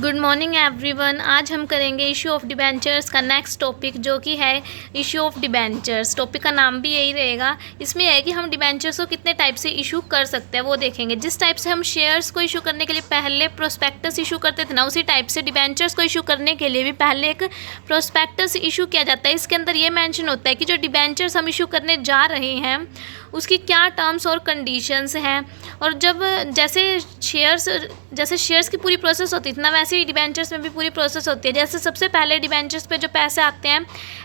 Good morning everyone. आज हम करेंगे इशू ऑफ डिबेंचर्स का नेक्स्ट टॉपिक, जो कि है इशू ऑफ डिबेंचर्स। टॉपिक का नाम भी यही रहेगा। इसमें है कि हम डिबेंचर्स को कितने टाइप से इशू कर सकते हैं वो देखेंगे। जिस टाइप से हम शेयर्स को इशू करने के लिए पहले प्रोस्पेक्टस इशू करते थे ना, उसी टाइप से डिबेंचर्स को इशू करने के लिए भी पहले एक प्रोस्पेक्टस इशू किया जाता है। इसके अंदर ये मेंशन होता है कि जो डिबेंचर्स हम इशू करने जा रहे हैं उसकी क्या टर्म्स और कंडीशंस हैं, और जब जैसे शेयर्स की पूरी प्रोसेस होती थी ना, वैसे ही डिबेंचर्स में भी पूरी प्रोसेस होती है। जैसे सबसे पहले डिबेंचर्स पे जो पैसे आते हैं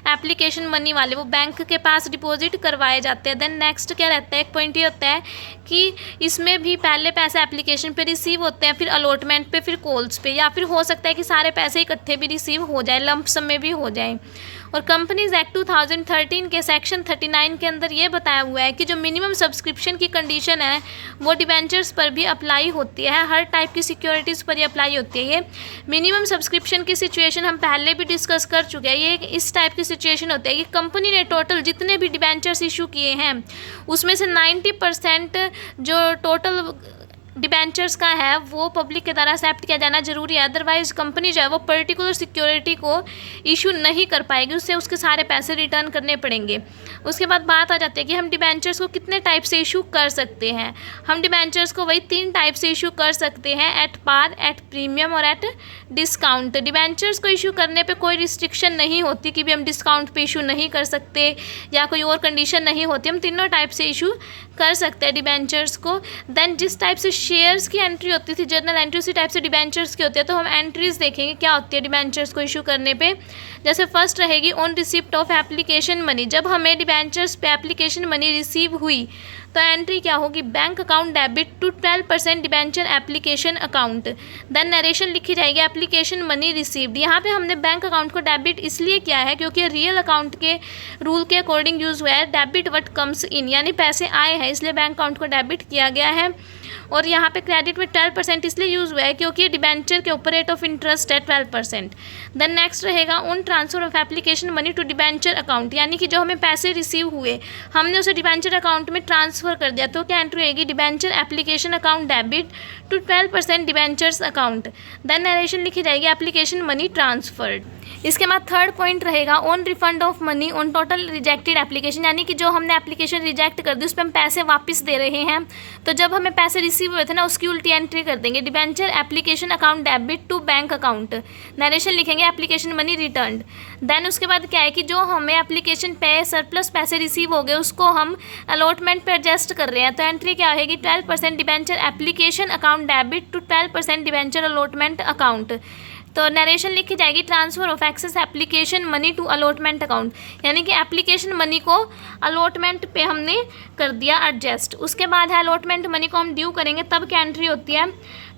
एप्लीकेशन मनी वाले, वो बैंक के पास डिपॉजिट करवाए जाते हैं। देन नेक्स्ट क्या रहता है, एक पॉइंट ये होता है कि इसमें भी पहले पैसे एप्लीकेशन पे रिसीव होते हैं, फिर अलॉटमेंट पे, फिर कॉल्स पे, या फिर हो सकता है कि सारे पैसे इकट्ठे भी रिसीव हो जाए, लंप सम में भी हो जाए। और कंपनीज एक्ट 2013 के सेक्शन 39 के अंदर ये बताया हुआ है कि जो मिनिमम सब्सक्रिप्शन की कंडीशन है वो डिबेंचर्स पर भी अप्लाई होती है। हर टाइप की सिक्योरिटीज़ पर ये अप्लाई होती है। ये मिनिमम सब्सक्रिप्शन की सिचुएशन हम पहले भी डिस्कस कर चुके हैं। ये इस टाइप की सिचुएशन होती है कि कंपनी ने टोटल जितने भी डिबेंचर्स इशू किए हैं उसमें से 90% जो टोटल डिबेंचर्स का है वो पब्लिक के द्वारा एक्सेप्ट किया जाना जरूरी है। अदरवाइज कंपनी जो है वो पर्टिकुलर सिक्योरिटी को इशू नहीं कर पाएगी, उससे उसके सारे पैसे रिटर्न करने पड़ेंगे। उसके बाद बात आ जाती है कि हम डिबेंचर्स को कितने टाइप से इशू कर सकते हैं। हम डिबेंचर्स को वही 3 टाइप से इशू कर सकते हैं, एट पार, एट प्रीमियम और एट डिस्काउंट। डिबेंचर्स को इशू करने पे कोई रिस्ट्रिक्शन नहीं होती कि भी हम डिस्काउंट पे इशू नहीं कर सकते या कोई और कंडीशन नहीं होती। हम तीनों टाइप से इशू कर सकते हैं डिबेंचर्स को। देन जिस टाइप से शेयर्स की एंट्री होती थी, जर्नल एंट्री, उसी टाइप से डिबेंचर्स की होती है। तो हम एंट्रीज देखेंगे क्या होती है डिबेंचर्स को इशू करने पे। जैसे फर्स्ट रहेगी on receipt of application money. जब हमें डिबेंचर्स पे एप्लीकेशन मनी रिसीव हुई तो एंट्री क्या होगी, bank account debit to 12% debenture application account. Then narration लिखी जाएगी एप्लीकेशन मनी रिसीव्ड। यहाँ पे हमने बैंक अकाउंट को डेबिट इसलिए किया है क्योंकि रियल अकाउंट के रूल के अकॉर्डिंग यूज हुआ है डेबिट व्हाट कम्स इन, यानी पैसे आए हैं इसलिए बैंक अकाउंट को डेबिट किया गया है। और यहाँ पे क्रेडिट में 12% इसलिए यूज़ हुआ है क्योंकि डिबेंचर के ऊपर रेट ऑफ इंटरेस्ट है 12%। देन नेक्स्ट रहेगा on transfer of application money to debenture account, यानी कि जो हमें पैसे रिसीव हुए हमने उसे डिबेंचर अकाउंट में ट्रांसफर कर दिया, तो क्या एंट्री होगी, debenture application account debit to 12% debentures account. Then narration लिखी जाएगी एप्लीकेशन मनी ट्रांसफर्ड। इसके बाद थर्ड पॉइंट रहेगा on refund of money on total rejected application, यानी कि जो हमने एप्लीकेशन रिजेक्ट कर दी उस पर हम पैसे वापस दे रहे हैं, तो जब हमें पैसे रिसीव हुए थे ना उसकी उल्टी एंट्री कर देंगे, debenture application account debit to bank account. Narration लिखेंगे एप्लीकेशन मनी रिटर्न। देन उसके बाद क्या है कि जो हमें एप्लीकेशन पे सरप्लस पैसे रिसीव हो गए उसको हम अलॉटमेंट पे एडजस्ट कर रहे हैं, तो एंट्री क्या होगी, 12% debenture application account debit to 12% debenture allotment account. तो नरेशन लिखी जाएगी transfer of excess application money to allotment account, यानी कि एप्लीकेशन मनी को अलॉटमेंट पे हमने कर दिया एडजस्ट। उसके बाद है अलॉटमेंट मनी को हम ड्यू करेंगे तब क्या एंट्री होती है,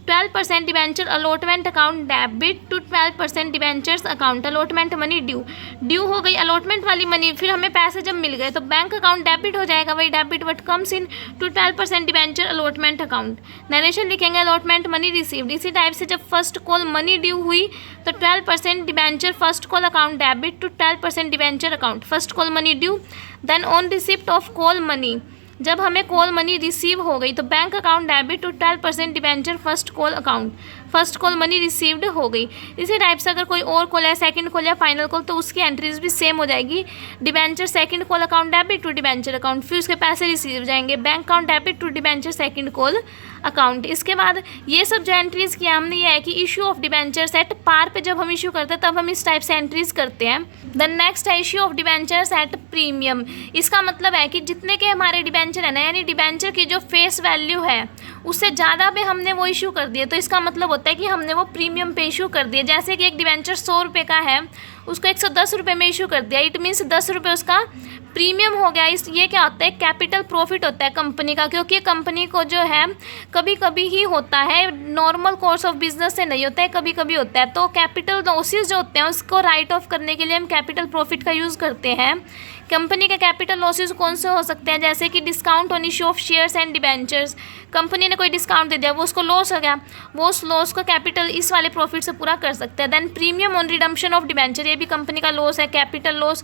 12% debenture allotment account debit to 12% debentures account. Allotment money due हो गई अलॉटमेंट वाली मनी, फिर हमें पैसे जब मिल गए तो बैंक अकाउंट डेबिट हो जाएगा, वही debit what comes in to 12% debenture allotment account. Narration लिखेंगे अलॉटमेंट मनी रिसीव्ड। इसी टाइप से जब फर्स्ट कॉल मनी ड्यू हुई तो 12% debenture first call account debit to 12% debenture account, first call money due. Then on receipt of call money, जब हमें call money receive हो गई तो bank account debit to 12% debenture first call account, first call money received हो गई। इसी type से अगर कोई और कॉल है, सेकंड कॉल या फाइनल कॉल, तो उसकी एंट्रीज भी सेम हो जाएगी, debenture second call account debit to debenture account, फिर उसके पैसे रिसीव जाएंगे bank account debit to debenture second call account. इसके बाद ये सब जो एंट्रीज किया हमने, ये है कि issue of debentures at par पे जब हम इशू करते हैं तब हम इस टाइप से एंट्रीज करते हैं। देन नेक्स्ट है issue of debentures at premium. इसका मतलब है कि जितने के हमारे डिबेंचर है ना, यानी डिबेंचर की जो फेस वैल्यू है उससे ज़्यादा पे हमने वो इशू कर दिए, तो इसका मतलब होता है कि हमने वो प्रीमियम पे इशू कर दिया। जैसे कि एक डिबेंचर 100 रुपये का है, उसको 110 रुपये में इशू कर दिया, इट मीन्स 10 रुपये उसका प्रीमियम हो गया। इस ये क्या होता है, कैपिटल प्रॉफिट होता है कंपनी का, क्योंकि कंपनी को जो है कभी कभी ही होता है, नॉर्मल कोर्स ऑफ बिजनेस से नहीं होता है, कभी कभी होता है। तो कैपिटल लॉसेस जो होते हैं उसको राइट ऑफ करने के लिए हम कैपिटल प्रॉफिट का यूज़ करते हैं। कंपनी के कैपिटल लॉसेस कौन से हो सकते हैं, जैसे कि discount on issue of shares and debentures. Company ने कोई डिस्काउंट दे दिया, वो उसको लॉस हो गया, वो उस लॉस को कैपिटल इस वाले प्रॉफिट से पूरा कर सकते हैं। Then premium on redemption of debenture, ये भी कंपनी का लॉस है, capital loss.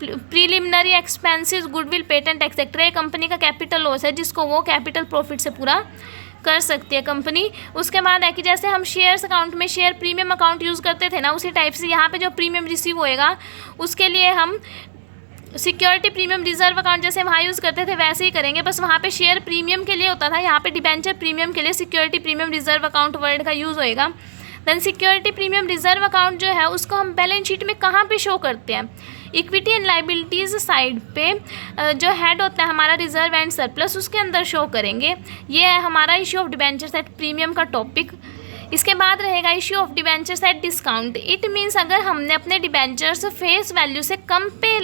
Preliminary expenses, goodwill, patent etcetera, ये कंपनी का कैपिटल लॉस है जिसको वो कैपिटल प्रॉफिट से पूरा कर सकती है कंपनी। उसके बाद है कि जैसे हम शेयर्स अकाउंट में शेयर प्रीमियम अकाउंट यूज़ करते थे ना, उसी टाइप से यहाँ पे जो प्रीमियम रिसीव होएगा उसके लिए हम सिक्योरिटी प्रीमियम रिजर्व अकाउंट जैसे वहाँ यूज़ करते थे वैसे ही करेंगे, बस वहाँ पे शेयर प्रीमियम के लिए होता था, यहाँ पे डिबेंचर प्रीमियम के लिए security premium reserve account word का यूज़ होएगा। Then security premium reserve account जो है उसको हम बैलेंस शीट में कहाँ पे शो करते हैं, इक्विटी एंड लाइबिलिटीज़ साइड पे जो हेड होता है हमारा रिजर्व एंड सरप्लस उसके अंदर शो करेंगे। ये है हमारा issue of debentures at premium का टॉपिक। इसके बाद रहेगा issue of debentures at discount. It means अगर हमने अपने डिबेंचर्स फेस वैल्यू से कम पे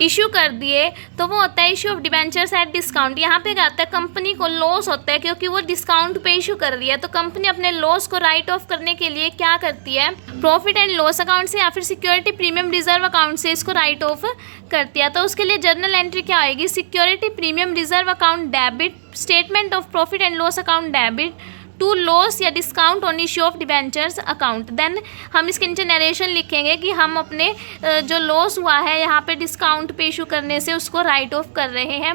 इशू कर दिए तो वो होता है issue of debentures at discount. यहाँ पे क्या होता है, कंपनी को लॉस होता है क्योंकि वो डिस्काउंट पे इशू कर रही है, तो कंपनी अपने लॉस को राइट ऑफ करने के लिए क्या करती है, प्रॉफिट एंड लॉस अकाउंट से या फिर सिक्योरिटी प्रीमियम रिजर्व अकाउंट से इसको राइट ऑफ करती है। तो उसके लिए जर्नल एंट्री क्या आएगी, security premium reserve account debit, statement of profit and loss account debit to loss या discount on issue of debentures account. Then हम इसके नीचे नरेशन लिखेंगे कि हम अपने जो लॉस हुआ है यहाँ पे डिस्काउंट पे इशू करने से उसको राइट ऑफ कर रहे हैं।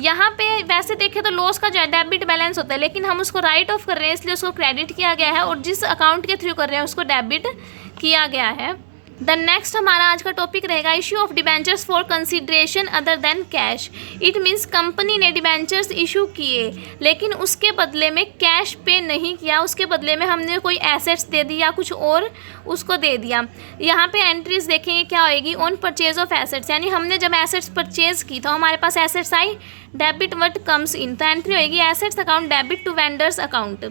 यहाँ पे वैसे देखें तो लॉस का जो है डेबिट बैलेंस होता है, लेकिन हम उसको राइट ऑफ कर रहे हैं इसलिए उसको क्रेडिट किया गया है, और जिस अकाउंट के थ्रू कर रहे हैं उसको डेबिट किया गया है। द नेक्स्ट हमारा आज का टॉपिक रहेगा issue of debentures for consideration other than cash. It means company ने डिबेंचर्स इशू किए लेकिन उसके बदले में कैश पे नहीं किया, उसके बदले में हमने कोई एसेट्स दे दी या कुछ और उसको दे दिया। यहाँ पे एंट्रीज देखेंगे क्या होएगी, ऑन परचेज ऑफ एसेट्स, यानी हमने जब एसेट्स परचेज की तो हमारे पास एसेट्स आई, डेबिट व्हाट कम्स इन, तो एंट्री होएगी assets account debit to vendors account.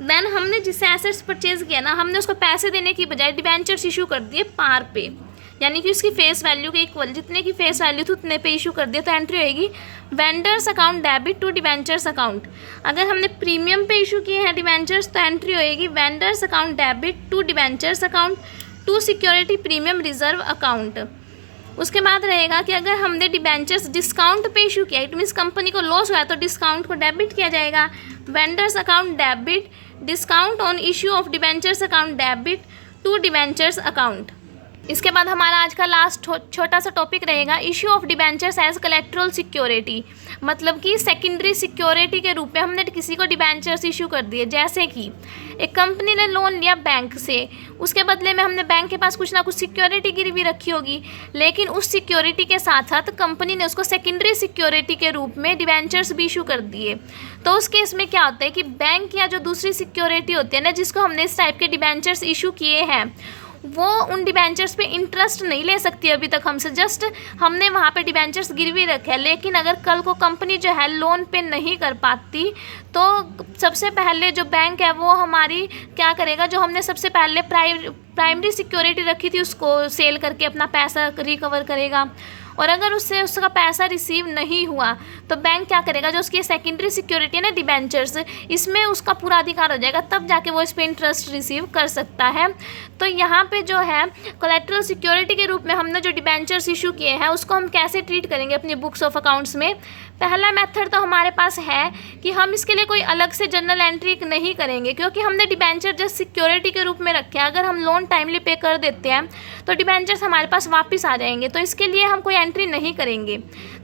Then हमने जिससे एसेट्स परचेज किया ना, हमने उसको पैसे देने की बजाय डिबेंचर्स इशू कर दिए पार पे, यानी कि उसकी फेस वैल्यू के इक्वल, जितने की फेस वैल्यू थी उतने पे इशू कर दिया, तो एंट्री होएगी vendors account debit to debentures account. अगर हमने प्रीमियम पे इशू किए हैं डिबेंचर्स तो एंट्री होएगी vendors account debit to debentures account to security premium reserve account. उसके बाद रहेगा कि अगर हमने डिबेंचर्स डिस्काउंट पे इशू किया, इट मीन्स कंपनी को लॉस हुआ तो डिस्काउंट को डेबिट किया जाएगा, vendors account debit discount on issue of debentures account debit to debentures account. इसके बाद हमारा आज का लास्ट छोटा सा टॉपिक रहेगा issue of debentures as collateral security, मतलब कि सेकेंडरी सिक्योरिटी के रूप में हमने किसी को डिबेंचर्स इशू कर दिए। जैसे कि एक कंपनी ने लोन लिया बैंक से, उसके बदले में हमने बैंक के पास कुछ ना कुछ सिक्योरिटी गिरवी रखी होगी, लेकिन उस सिक्योरिटी के साथ साथ कंपनी ने उसको सेकेंडरी सिक्योरिटी के रूप में डिबेंचर्स भी इशू कर दिए। तो उस केस में क्या होता है कि बैंक या जो दूसरी सिक्योरिटी होती है ना, जिसको हमने इस टाइप के डिबेंचर्स इशू किए हैं, वो उन डिबेंचर्स पे इंटरेस्ट नहीं ले सकती अभी तक हमसे, जस्ट हमने वहाँ पे डिबेंचर्स गिरवी रखे हैं। लेकिन अगर कल को कंपनी जो है लोन पे नहीं कर पाती तो सबसे पहले जो बैंक है वो हमारी क्या करेगा, जो हमने सबसे पहले प्राइमरी सिक्योरिटी रखी थी उसको सेल करके अपना पैसा रिकवर करेगा, और अगर उससे उसका पैसा रिसीव नहीं हुआ तो बैंक क्या करेगा, जो उसकी सेकेंडरी सिक्योरिटी है ना डिबेंचर्स, इसमें उसका पूरा अधिकार हो जाएगा, तब जाके वो इस पर इंटरेस्ट रिसीव कर सकता है। तो यहाँ पे जो है कोलैटरल सिक्योरिटी के रूप में हमने जो डिबेंचर्स इशू किए हैं उसको हम कैसे ट्रीट करेंगे अपनी बुक्स ऑफ अकाउंट्स में। पहला मेथड तो हमारे पास है कि हम इसके लिए कोई अलग से जर्नल एंट्री नहीं करेंगे, क्योंकि हमने डिबेंचर जस्ट सिक्योरिटी के रूप में रखे हैं। अगर हम लोन टाइमली पे कर देते हैं तो डिबेंचर्स हमारे पास वापस आ जाएंगे, तो इसके लिए हम कोई एंट्री नहीं करेंगे।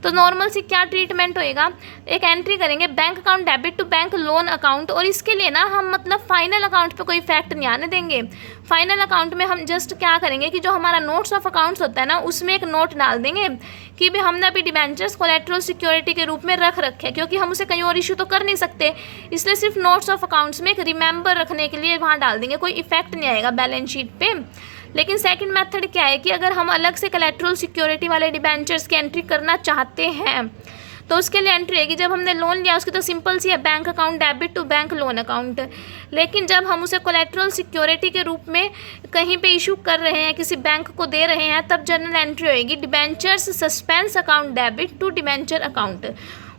तो नॉर्मल सी क्या ट्रीटमेंट होएगा, एक एंट्री करेंगे bank account debit to bank loan account, और इसके लिए ना हम मतलब फाइनल अकाउंट पे कोई इफेक्ट नहीं आने देंगे। फाइनल अकाउंट में हम जस्ट क्या करेंगे कि जो हमारा नोट्स ऑफ अकाउंट्स होता है ना, उसमें एक नोट डाल देंगे कि भी हमने अभी डिबेंचर्स कोलैटरल सिक्योरिटी के रूप में रख रखे हैं, क्योंकि हम उसे कहीं और इशू तो कर नहीं सकते, इसलिए सिर्फ नोट्स ऑफ अकाउंट्स में एक रिमेंबर रखने के लिए वहाँ डाल देंगे, कोई इफेक्ट नहीं आएगा बैलेंस शीट पे। लेकिन सेकंड मेथड क्या है कि अगर हम अलग से कोलैटरल सिक्योरिटी वाले डिबेंचर्स की एंट्री करना चाहते हैं तो उसके लिए एंट्री रहेगी, जब हमने लोन लिया उसकी तो सिंपल सी है bank account debit to bank loan account, लेकिन जब हम उसे कोलैटरल सिक्योरिटी के रूप में कहीं पे इशू कर रहे हैं, किसी बैंक को दे रहे हैं, तब जर्नल एंट्री होएगी debentures suspense account debit to debenture account.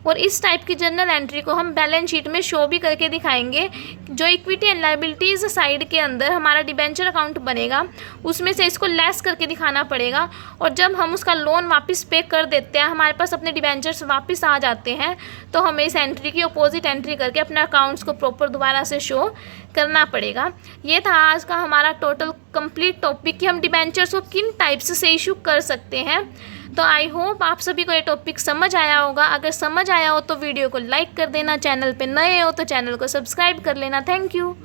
और इस टाइप की जर्नल एंट्री को हम बैलेंस शीट में शो भी करके दिखाएंगे। जो इक्विटी एंड लायबिलिटीज़ साइड के अंदर हमारा डिबेंचर अकाउंट बनेगा उसमें से इसको लेस करके दिखाना पड़ेगा, और जब हम उसका लोन वापस पे कर देते हैं, हमारे पास अपने डिबेंचर्स वापस आ जाते हैं, तो हमें इस एंट्री की अपोजिट एंट्री करके अपने अकाउंट्स को प्रॉपर दोबारा से शो करना पड़ेगा। ये था आज का हमारा टोटल कंप्लीट टॉपिक कि हम डिबेंचर्स को किन टाइप्स से इशू कर सकते हैं। तो आई होप आप सभी को ये टॉपिक समझ आया होगा। अगर समझ आया हो तो वीडियो को लाइक कर देना, चैनल पे नए हो तो चैनल को सब्सक्राइब कर लेना। Thank you.